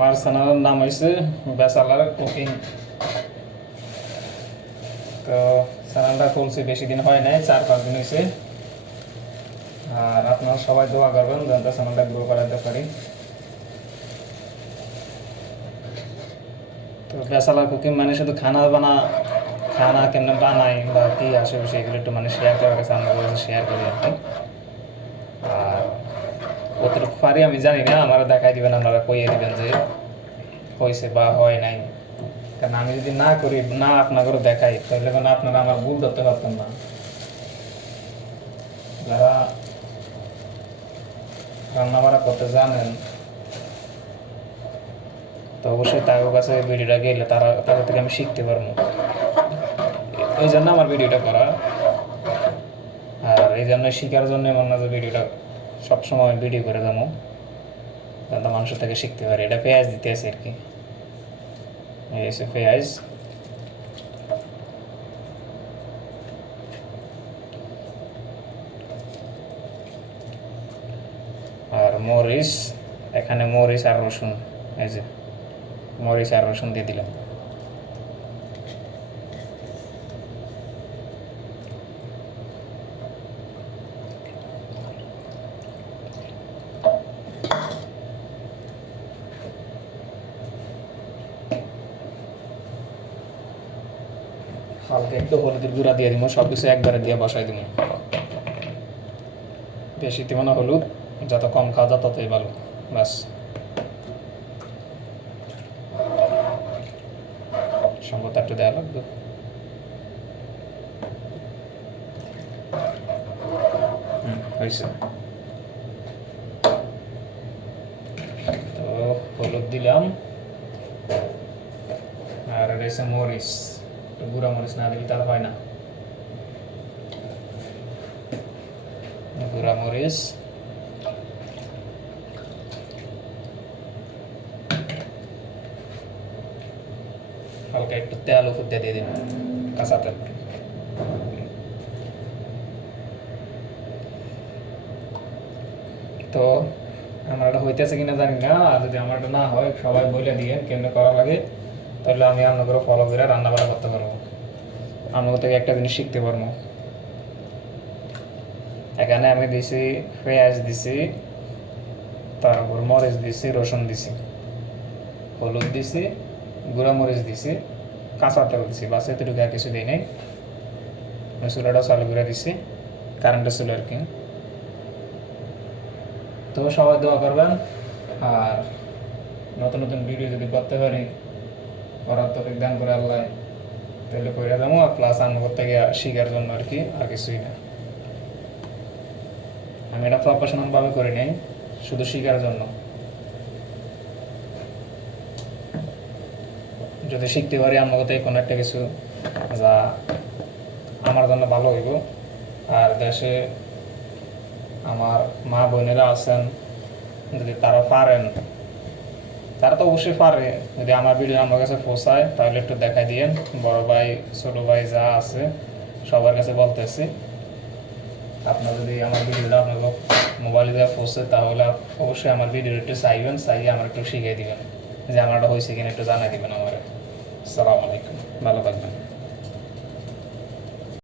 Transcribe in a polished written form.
আমার চ্যানেলের নাম হয়েছে ব্যাচেলার কুকিং। তো চ্যানেলটা খুলছি বেশি দিন হয় নাই, 4-5 দিন হয়েছে। আর আপনারা সবাই দোয়া করবেন যেন চ্যানেলটা গ্রো করাতে পারি। তো ব্যাচেলার কুকিং মানে শুধু খানা কেমন বানাই বা কী আসে সেগুলো একটু মানে শেয়ার করার কাছে আমাদের কাছে শেয়ার করি আর কি। আর কতটুকু পারি আমি জানি না, আমার দেখাই দিবেন, আপনারা কইয়ে দিবেন যে হয়েছে বা হয় নাই। কারণ আমি যদি না করি, না আপনাদেরও দেখাই, তাহলে মানে আপনারা আমার ভুল ধরতে পারতেন না। যারা রান্নাবাড়া করতে জানেন তো অবশ্যই তাদের কাছে ভিডিওটা গেলে তাদের থেকে আমি শিখতে পারবো। এই জন্য আমার ভিডিওটা করা। আর এই জন্য শেখার জন্য মনে হয় যে ভিডিওটা সবসময় ভিডিও করে যাবো, যাতে মানুষের থেকে শিখতে পারি। এটা পেঁয়াজ দিতে আছে আর কি, এই এসে পেঁয়াজ। আর মরিচ, এখানে মরিচ আর রসুন, এই যে মরিচ আর রসুন দিয়ে দিলাম। হালকা একটু হলুদের গুঁড়া দিয়ে দিব, সব কিছু একবারে দিয়ে বসাই দিব। বেশি দিব না হলুদ, যত কম খাওয়া যায় ততই ভালো। ব্যাস, সম্ভবত একটু দেওয়া লাগবে। হয়েছে। তো হলুদ দিলাম, আর রয়েছে মরিচ। গুঁড়া মরিচ না দিলে তার হয় না। গুঁড়া মরিচ, হালকা একটু তেল উপর দিয়ে দিন, কাঁচা তেল। তো আমার এটা হইতেছে কিনা জানি না, আর যদি আমার এটা না হয় সবাই বলে দিয়ে কেমনে করা লাগে, তাহলে আমি আপনাদের ফলো করে রান্না বান্না করতে পারবো, আপনাদের থেকে একটা জিনিস শিখতে পারবো। এখানে আমি দিছি পেঁয়াজ দিছি, তারপর মরিচ দিছি, রসুন দিছি, হলুদ দিছি, গুঁড়া মরিচ দিছি, কাঁচা তেল দিছি, বাস এতটুকু আর কিছু দিই নাই। চুলাটাও চালু করে দিছি, কারেন্টের চুলা আর কি। তো সবাই দোয়া করবেন, আর নতুন নতুন ভিডিও যদি করতে পারি, করার তৌফিক দান করে আল্লাহ, তাহলে করে যাবো। আর প্লাস আমার থেকে শিখার জন্য আর কি, আর কিছুই না। আমি এটা প্রফেশনালভাবে করি নাই, শুধু শিখার জন্য। যদি শিখতে পারি আমার থেকে কোনো একটা কিছু যা আমার জন্য ভালো হইব। আর দেশে আমার মা বোনেরা আছেন, যদি তারা পারেন, তারা তো অবশ্যই পারে, যদি আমার ভিডিও আমার কাছে পৌঁছায় তাহলে একটু দেখাই দিয়েন। বড় ভাই ছোটো ভাই যা আছে সবার কাছে বলতেছি, আপনার যদি আমার ভিডিওটা আপনার মোবাইলে দেওয়া পৌঁছে, তাহলে অবশ্যই আমার ভিডিও একটু চাইবেন, চাইয়ে আমার একটু শিখিয়ে দিবেন যে আমারটা হয়েছে কিনা, একটু জানাই দিবেন আমার। আসসালামু আলাইকুম, ভালো থাকবেন।